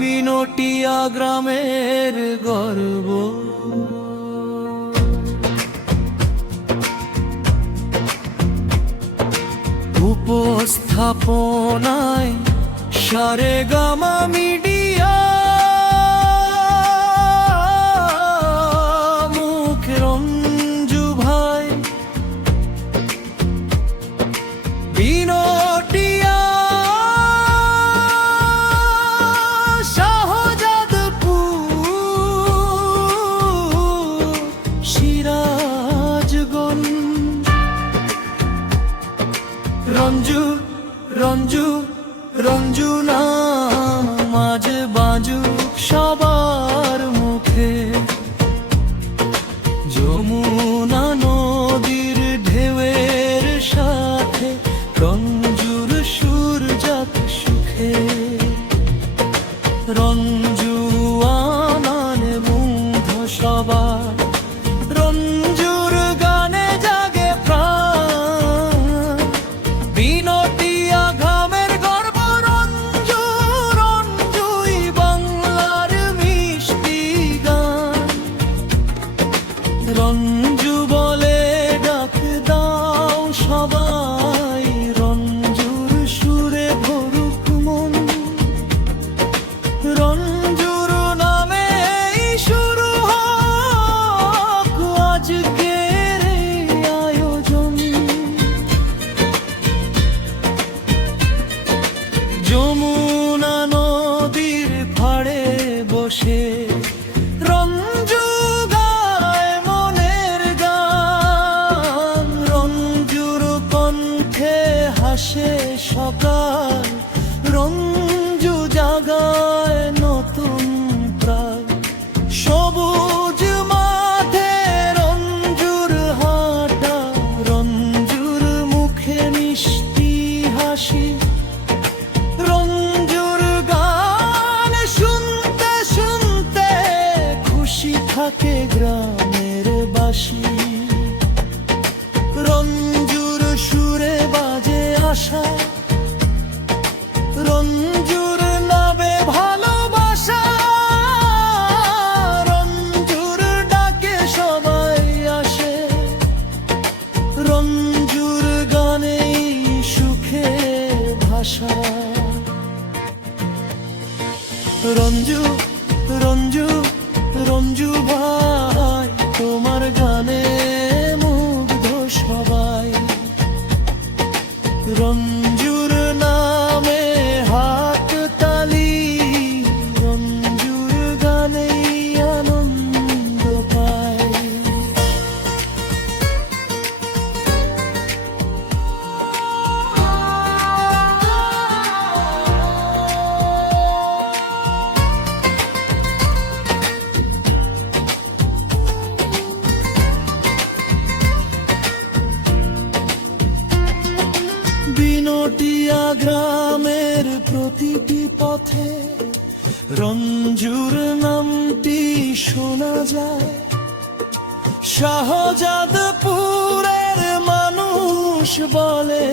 বিনটিয়া গ্রামের গর্ব। উপস্থাপনায় সারেগামা মিডিয়া, মুখে রঞ্জু ভাই। বিনটিয়া শাহজাদপুর সিরাজগঞ্জ। রঞ্জু রঞ্জু রঞ্জু নাম আজ বাজুক সবার মুখে। যমুনা নদীর ঢেউয়ের সাথে রঞ্জুর সুর যাক সুখে। রঞ্জু আনানে মুগ্ধ সবার, রঞ্জুর গানে জাগে প্রাণ। বিনটিয়া গ্রামের গর্ব রঞ্জু, রঞ্জুই বাংলার মিষ্টি গান। রঞ্জু বলে ডাক দাও সবাই, রঞ্জুর সুরে ভরুক মন। রঞ্জুর নামে শুরু হোক আজকের এই আয়োজন। যমুনা নদীর পাড়ে বসে রঞ্জু গায় মনের গান। রঞ্জুর কণ্ঠে হাসে সকাল, রঞ্জু জাগায় নতুন প্রাণ। সবুজ মাঠে রঞ্জুর হাঁটা, রঞ্জুর মুখে মিষ্টি হাসি। রঞ্জুর গান শুনতে শুনতে খুশি থাকে গ্রামের বাসী। রঞ্জুর সুরে বাজে আশা, রঞ্জুর নামে ভালোবাসা। রঞ্জুর ডাকে সবাই আসে, রঞ্জুর গানেই সুখে ভাষা। রঞ্জু রঞ্জু রঞ্জু ভাই, তোমার গানে মুগ্ধ সবাই। রঞ্জুর নামে হাত তালি, রঞ্জুর গানেই আনন্দ পায়। বিনটিয়া গ্রামের প্রতিটি পথে রঞ্জুর নামটি শোনা যায়। শাহজাদপুরের মানুষ বলে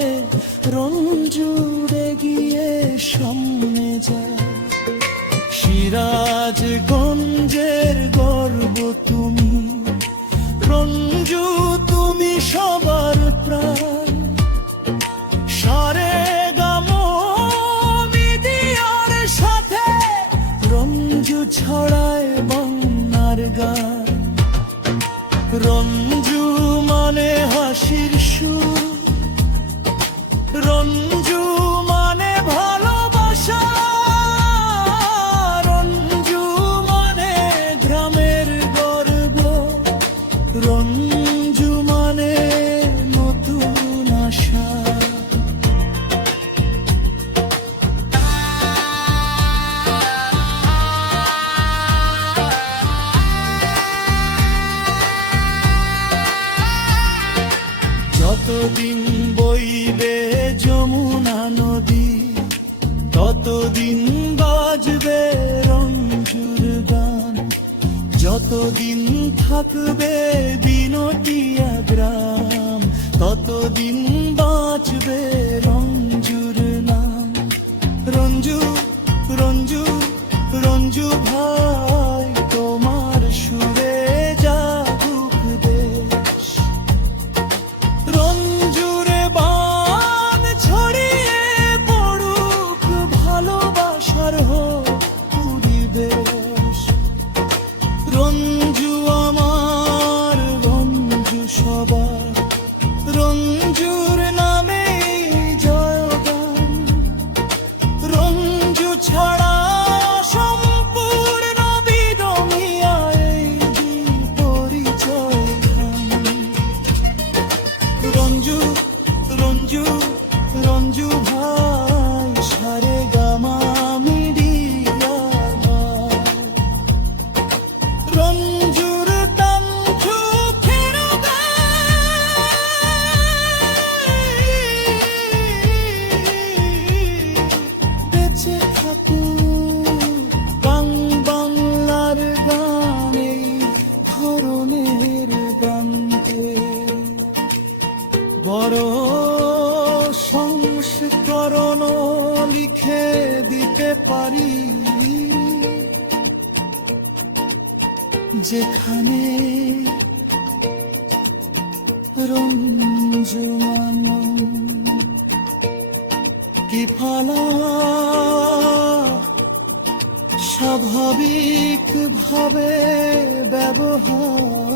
রঞ্জুর এগিয়ে সামনে যায়। সিরাজগঞ্জের গর্ব তুমি, রঞ্জু তুমি সবার প্রাণ। সারেগামা মিডিয়ার সাথে রঞ্জু ছড়ায় বাংলার গান। রঞ্জু মানে হাসির সুর, রঞ্জু মানে ভালোবাসা। রঞ্জু মানে গ্রামের গর্ব, রঞ্জু মানে নতুন আশা। যতদিন বইবে যমুনা নদী, ততদিন বাজবে রঞ্জুর গান। যতদিন থাকবে বিনটিয়া গ্রাম, ততদিন বাঁচবে রঞ্জুর নাম। রঞ্জু রঞ্জু রঞ্জু ভাই তোমার সুরে জাগুক দেশ, রঞ্জুরে বান ছড়িয়ে পড়ুক ভালোবাসার হোক পরিবেশ। রঞ্জু আমার, রঞ্জু সবার, রঞ্জুর নামে জয়গান। রঞ্জু ছাড়া সম্পূর্ণ বিদমিয়ায় পরিচয় গান। রঞ্জু রঞ্জু রঞ্জু ভাই সারে গামা মিডিয়া ভাই, রঞ্জুর তাঞ্জু খেরো বেঁচে থাকুক গান, বাংলার গান এই ধরনের গানকে বড় সংস্করণ লিখে দিতে পারি, যেখানে রঞ্জুমান কি ফালা স্বাভাবিক ভাবে ব্যবহার